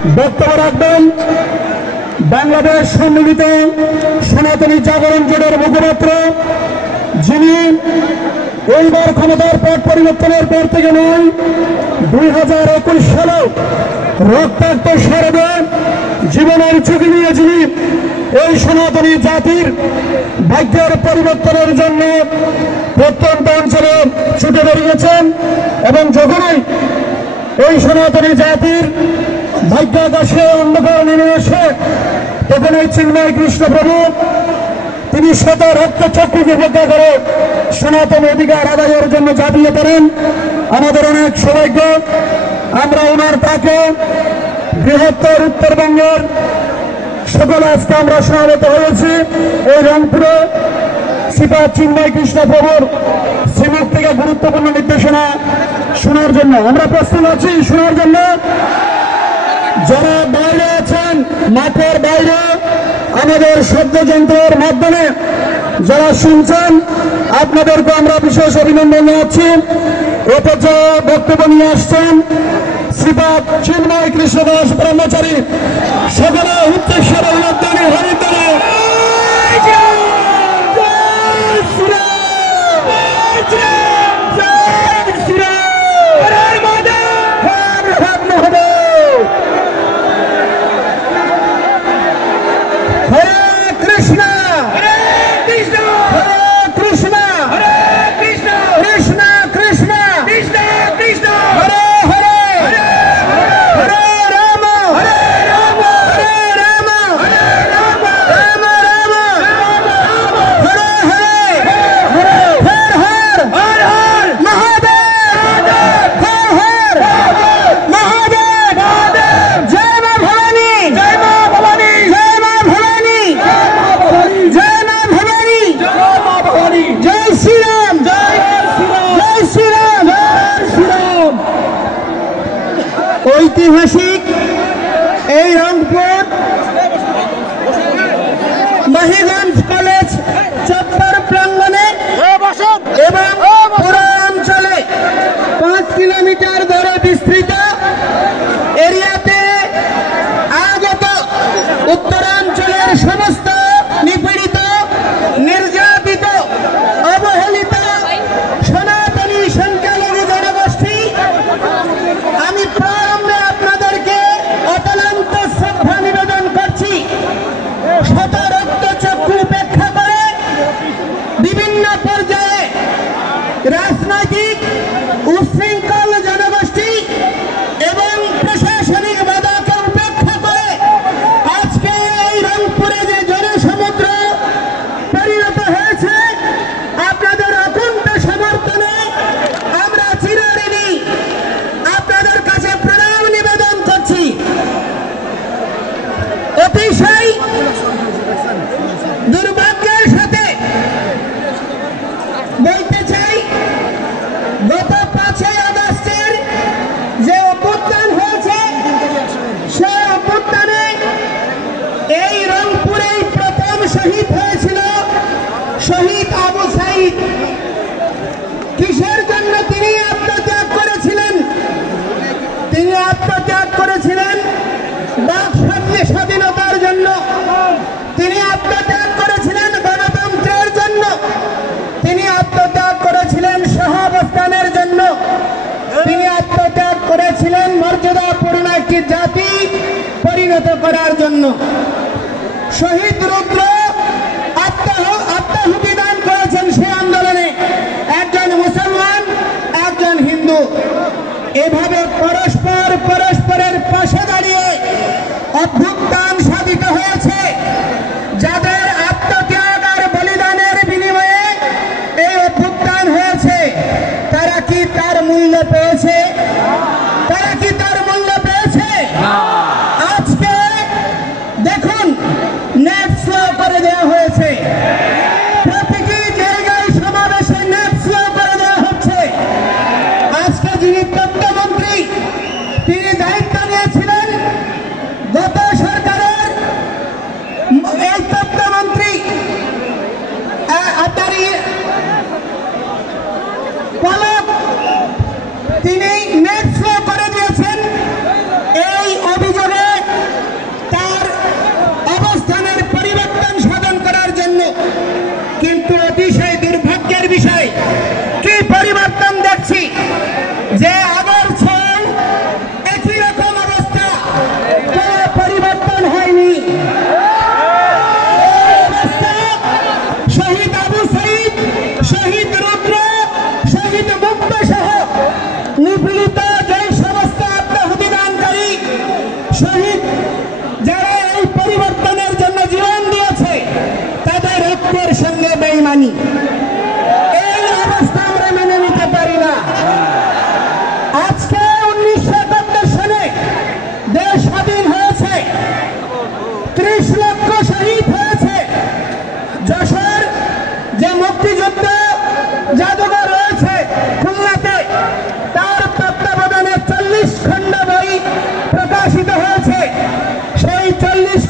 বক্তব্য রাখবেন বাংলাদেশ সম্মিলিত সনাতনী জাগরণ জোটের মুখপাত্র, যিনি এইবার ক্ষমতার পট পরিবর্তনের পর থেকে নয় 2021 সালে রক্তাক্ত শরবে জীবনের ঝুঁকি নিয়ে যিনি এই সনাতনী জাতির ভাগ্যের পরিবর্তনের জন্য প্রত্যন্ত অঞ্চলে ছুটে বেরিয়েছেন এবং যখনই এই সনাতনী জাতির ভাগ্যাকাশে অন্ধকার নেমে আসে তখন এই চিন্ময় কৃষ্ণ প্রভু তিনি শত রক্ত চক্ষুকে উপেক্ষা করে সনাতন অধিকার আদায়ের জন্য ঝাঁপিয়ে পড়েন। আমাদের অনেক সৌভাগ্য আমরা ওনার তাকে বৃহত্তর উত্তরবঙ্গের সকল আজকে আমরা সমাবেত হয়েছি এই রংপুরে শ্রীপাদ চিন্ময় কৃষ্ণ প্রভুর শ্রীমুখ থেকে গুরুত্বপূর্ণ নির্দেশনা শোনার জন্য। আমরা প্রস্তুত আছি শোনার জন্য। যারা বাইরে আছেন, মাঠের বাইরে আমাদের শব্দযন্ত্রের মাধ্যমে যারা শুনছেন, আপনাদেরকে আমরা বিশেষ অভিনন্দন জানাচ্ছি। এতে যে বক্তব্য নিয়ে আসছেন শ্রীপাদ চিন্ময় কৃষ্ণ দাস ব্রহ্মচারী, সকলে উদ্দেশ্যের অভিনন্দনে হরিদ্বারে ঐতিহাসিক এই রংপুর মাহিগঞ্জ কলেজ চত্বর প্রাঙ্গণে এবং পুরো অঞ্চলে 5 কিলোমিটার ধরে বিস্তৃত এরিয়াতে আগত উত্তরাঞ্চলের সমস্ত নিপীড়িত, নির্যাতিত, অবহেলিত সনাতনী সংখ্যালঘু জনগোষ্ঠী আমি শত রক্ত চক্ষু উপেক্ষা করে বিভিন্ন পর্যায়ে রাজনৈতিক উশৃঙ্খল জনগোষ্ঠী এবং প্রশাসনিক বাধাকে উপেক্ষা করে আজকে এই রংপুরে যে জনসমুদ্র পরিণত হয়েছে, আপনাদের অকুণ্ঠ সমর্থনে আমরা চিরঋণী আপনাদের কাছে প্রণাম নিবেদন করছি। অতিশয় দুর্ভাগ্যের সাথে বলতে চাই, গত 5ই আগস্টের যে অভ্যুত্থান হয়েছে সেই অভ্যুত্থানে এই রংপুরেই প্রথম শহীদ হয়েছিল শহীদ আবু সাইদ। কিসের জন্য তিনি আত্মত্যাগ করেছিলেন? তিনি আত্মত্যাগ করেছিলেন বাক স্বাধীনতার জন্য, তিনি আত্মত্যাগ করেছিলেন গণতন্ত্রের জন্য, তিনি আত্মত্যাগ করেছিলেন সহাবস্থানের জন্য, তিনি আত্মত্যাগ করেছিলেন মর্যাদাপূর্ণ একটি জাতি পরিণত করার জন্য। শহীদ রুদ্র আত্মাহুতি দান করেছেন সেই আন্দোলনে, একজন মুসলমান, একজন হিন্দু। এভাবে পরস্পরের পাশে দাঁড়িয়ে অভ্যুত্থান সাধিত হয়েছে। যাদের আত্মত্যাগ আর বলিদানের বিনিময়ে এই অভ্যুত্থান হয়েছে, তারা কি তার মূল্য পেয়েছে? তারা কি তার মূল্য পেয়েছে? আজকে দেখুন, নেট স্লো করে দেওয়া হয়েছে। প্রতিটি জায়গায় সমাবেশে নেট স্লো করে দেওয়া হচ্ছে। আজকে যিনি তথ্যমন্ত্রী তিনি শহীদ যারা এই পরিবর্তনের জন্য জীবন দিয়েছে তাদের রক্তের সঙ্গে বেঈমানি, এই অবস্থা আমরা মেনে নিতে পারি না। আজকে 1971 সালে দেশ স্বাধীন হয়েছে, 30 লক্ষ শহীদ হয়েছে। যশোর যে মুক্তিযুদ্ধ জাদুঘর রয়েছে খুলনাতে, তার তত্ত্বাবধানে 40 খণ্ড বই প্রকাশিত হয়েছে। সেই 40